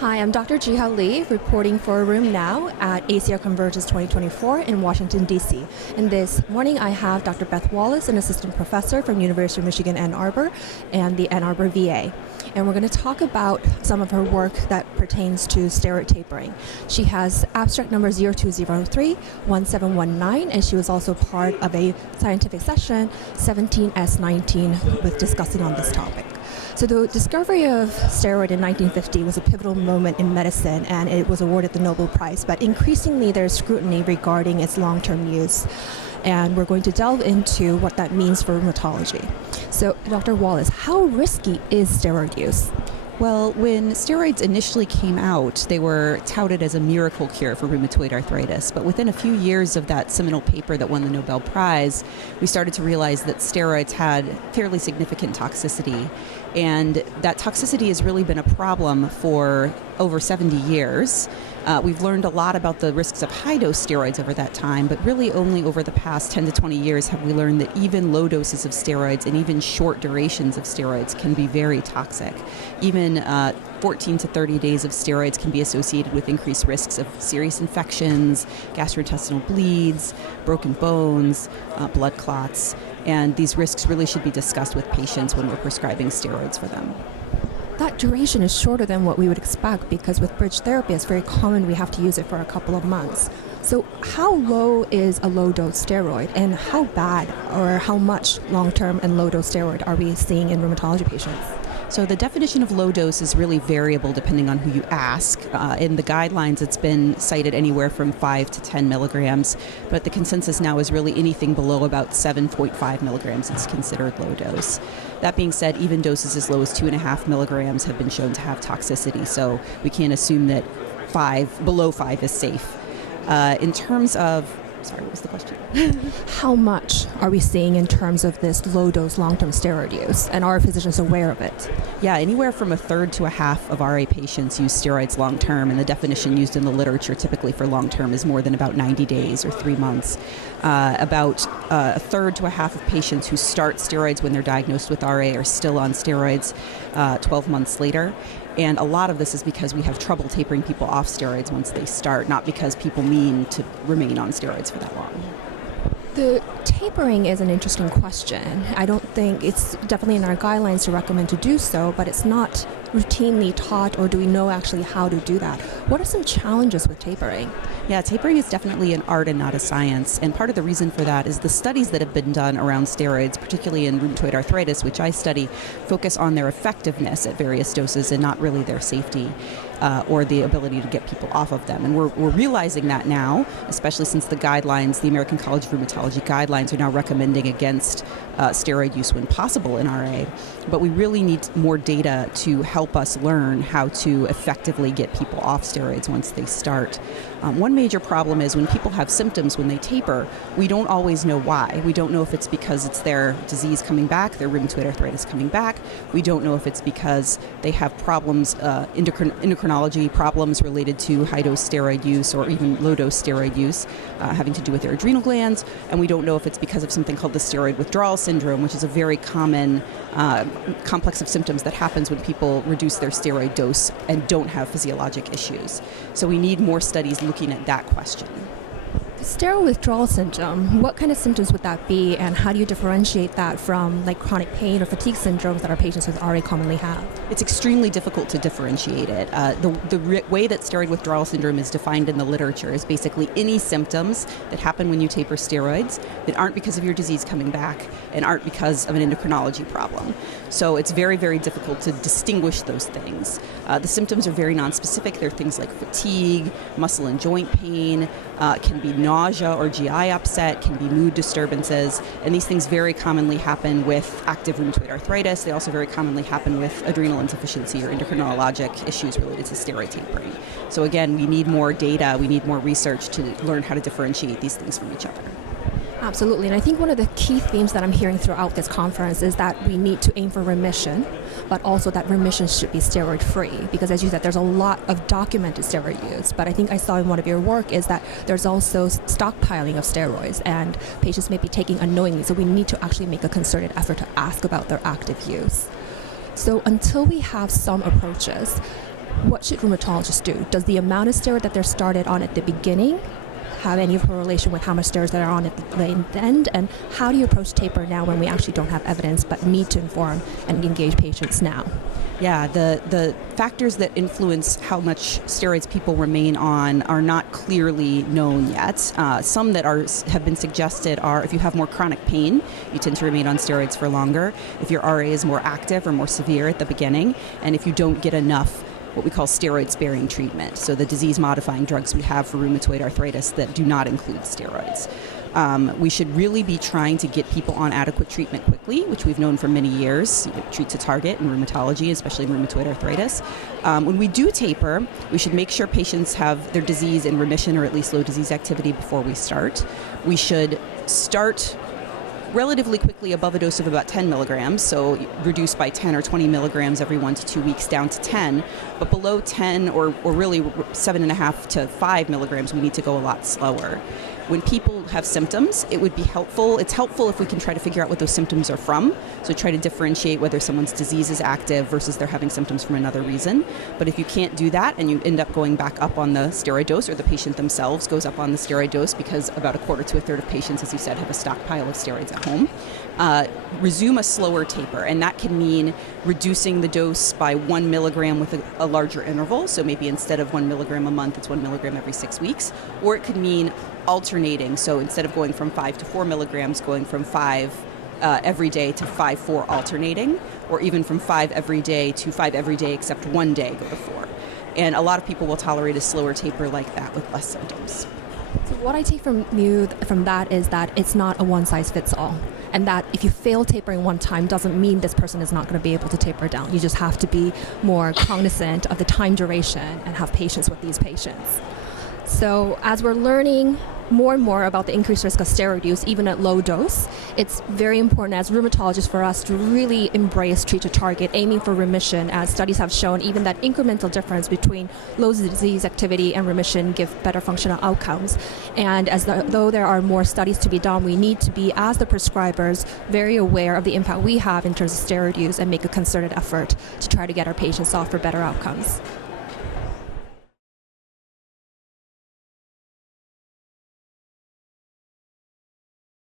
Hi, I'm Dr. Jiha Lee, reporting for Room Now at ACR Convergence 2024 in Washington, D.C. And this morning I have Dr. Beth Wallace, an assistant professor from University of Michigan, Ann Arbor, and the Ann Arbor VA. And we're going to talk about some of her work that pertains to steroid tapering. She has abstract number 0203-1719, and she was also part of a scientific session, 17S19, with discussing on this topic. So the discovery of steroid in 1950 was a pivotal moment in medicine, and it was awarded the Nobel Prize. But increasingly, there's scrutiny regarding its long-term use, and we're going to delve into what that means for rheumatology. So, Dr. Wallace, how risky is steroid use? Well, when steroids initially came out, they were touted as a miracle cure for rheumatoid arthritis. But within a few years of that seminal paper that won the Nobel Prize, we started to realize that steroids had fairly significant toxicity. And that toxicity has really been a problem for over 70 years. We've learned a lot about the risks of high-dose steroids over that time, but really only over the past 10 to 20 years have we learned that even low doses of steroids and even short durations of steroids can be very toxic. Even 14 to 30 days of steroids can be associated with increased risks of serious infections, gastrointestinal bleeds, broken bones, blood clots, and these risks really should be discussed with patients when we're prescribing steroids for them. That duration is shorter than what we would expect because with bridge therapy, it's very common we have to use it for a couple of months. So how low is a low-dose steroid, and how bad or how much long-term and low-dose steroid are we seeing in rheumatology patients? So the definition of low dose is really variable depending on who you ask. In the guidelines, it's been cited anywhere from 5 to 10 milligrams, but the consensus now is really anything below about 7.5 milligrams is considered low dose. That being said, even doses as low as 2.5 milligrams have been shown to have toxicity, so we can't assume that below 5 is safe. In terms of Sorry, what was the question? How much are we seeing in terms of this low-dose long-term steroid use, and are physicians aware of it? Yeah, anywhere from a third to a half of RA patients use steroids long-term, and the definition used in the literature typically for long-term is more than about 90 days or 3 months. About a third to a half of patients who start steroids when they're diagnosed with RA are still on steroids 12 months later. And a lot of this is because we have trouble tapering people off steroids once they start, not because people mean to remain on steroids for that long. The tapering is an interesting question. I don't think it's definitely in our guidelines to recommend to do so, but it's not routinely taught, or do we know actually how to do that? What are some challenges with tapering? Yeah, tapering is definitely an art and not a science, and part of the reason for that is the studies that have been done around steroids, particularly in rheumatoid arthritis, which I study, focus on their effectiveness at various doses and not really their safety or the ability to get people off of them. And we're realizing that now, especially since the guidelines, the American College of Rheumatology guidelines, are now recommending against steroid use when possible in RA. But we really need more data to help us learn how to effectively get people off steroids once they start. One major problem is when people have symptoms when they taper, we don't always know why. We don't know if it's because it's their disease coming back, their rheumatoid arthritis coming back. We don't know if it's because they have problems, endocrinology problems related to high-dose steroid use or even low-dose steroid use having to do with their adrenal glands. And we don't know if it's because of something called the steroid withdrawal syndrome, which is a very common complex of symptoms that happens when people reduce their steroid dose and don't have physiologic issues. So we need more studies looking at that question. Steroid withdrawal syndrome, what kind of symptoms would that be, and how do you differentiate that from like chronic pain or fatigue syndromes that our patients with RA commonly have? It's extremely difficult to differentiate it. The way that steroid withdrawal syndrome is defined in the literature is basically any symptoms that happen when you taper steroids that aren't because of your disease coming back and aren't because of an endocrinology problem. So it's very, very difficult to distinguish those things. The symptoms are very nonspecific. They're things like fatigue, muscle and joint pain, can be nausea or GI upset, can be mood disturbances, and these things very commonly happen with active rheumatoid arthritis. They also very commonly happen with adrenal insufficiency or endocrinologic issues related to steroid tapering. So again, we need more data, we need more research to learn how to differentiate these things from each other. Absolutely, and I think one of the key themes that I'm hearing throughout this conference is that we need to aim for remission, but also that remission should be steroid-free, because as you said, there's a lot of documented steroid use, but I think I saw in one of your work is that there's also stockpiling of steroids, and patients may be taking unknowingly, so we need to actually make a concerted effort to ask about their active use. So until we have some approaches, What should rheumatologists do? Does the amount of steroid that they're started on at the beginning have any correlation with how much steroids that are on at the end? And how do you approach taper now when we actually don't have evidence but need to inform and engage patients now? Yeah, the factors that influence how much steroids people remain on are not clearly known yet. Some that have been suggested are if you have more chronic pain, you tend to remain on steroids for longer. If your RA is more active or more severe at the beginning, and if you don't get enough what we call steroid-sparing treatment, so the disease-modifying drugs we have for rheumatoid arthritis that do not include steroids. We should really be trying to get people on adequate treatment quickly, which we've known for many years. Treat to target in rheumatology, especially in rheumatoid arthritis. When we do taper, we should make sure patients have their disease in remission or at least low disease activity before we start. We should start relatively quickly above a dose of about 10 milligrams, so reduce by 10 or 20 milligrams every 1 to 2 weeks down to 10. But below 10 or really 7.5 to 5 milligrams, we need to go a lot slower. When people have symptoms, it would be helpful. It's helpful if we can try to figure out what those symptoms are from. So try to differentiate whether someone's disease is active versus they're having symptoms from another reason. But if you can't do that and you end up going back up on the steroid dose, or the patient themselves goes up on the steroid dose because about a quarter to a third of patients, as you said, have a stockpile of steroids at home, resume a slower taper. And that can mean reducing the dose by 1 milligram with a larger interval. So maybe instead of 1 milligram a month, it's 1 milligram every 6 weeks. Or it could mean alternating, so instead of going from 5 to 4 milligrams, going from 5 every day to 5-4 alternating, or even from 5 every day to 5 every day except one day go to 4. And a lot of people will tolerate a slower taper like that with less symptoms. So what I take from you from that is that it's not a one-size-fits-all, and that if you fail tapering one time doesn't mean this person is not going to be able to taper down. You just have to be more cognizant of the time duration and have patience with these patients. So as we're learning more and more about the increased risk of steroid use, even at low dose, it's very important as rheumatologists for us to really embrace treat to target, aiming for remission, as studies have shown even that incremental difference between low disease activity and remission give better functional outcomes. And though there are more studies to be done, we need to be, as the prescribers, very aware of the impact we have in terms of steroid use and make a concerted effort to try to get our patients off for better outcomes.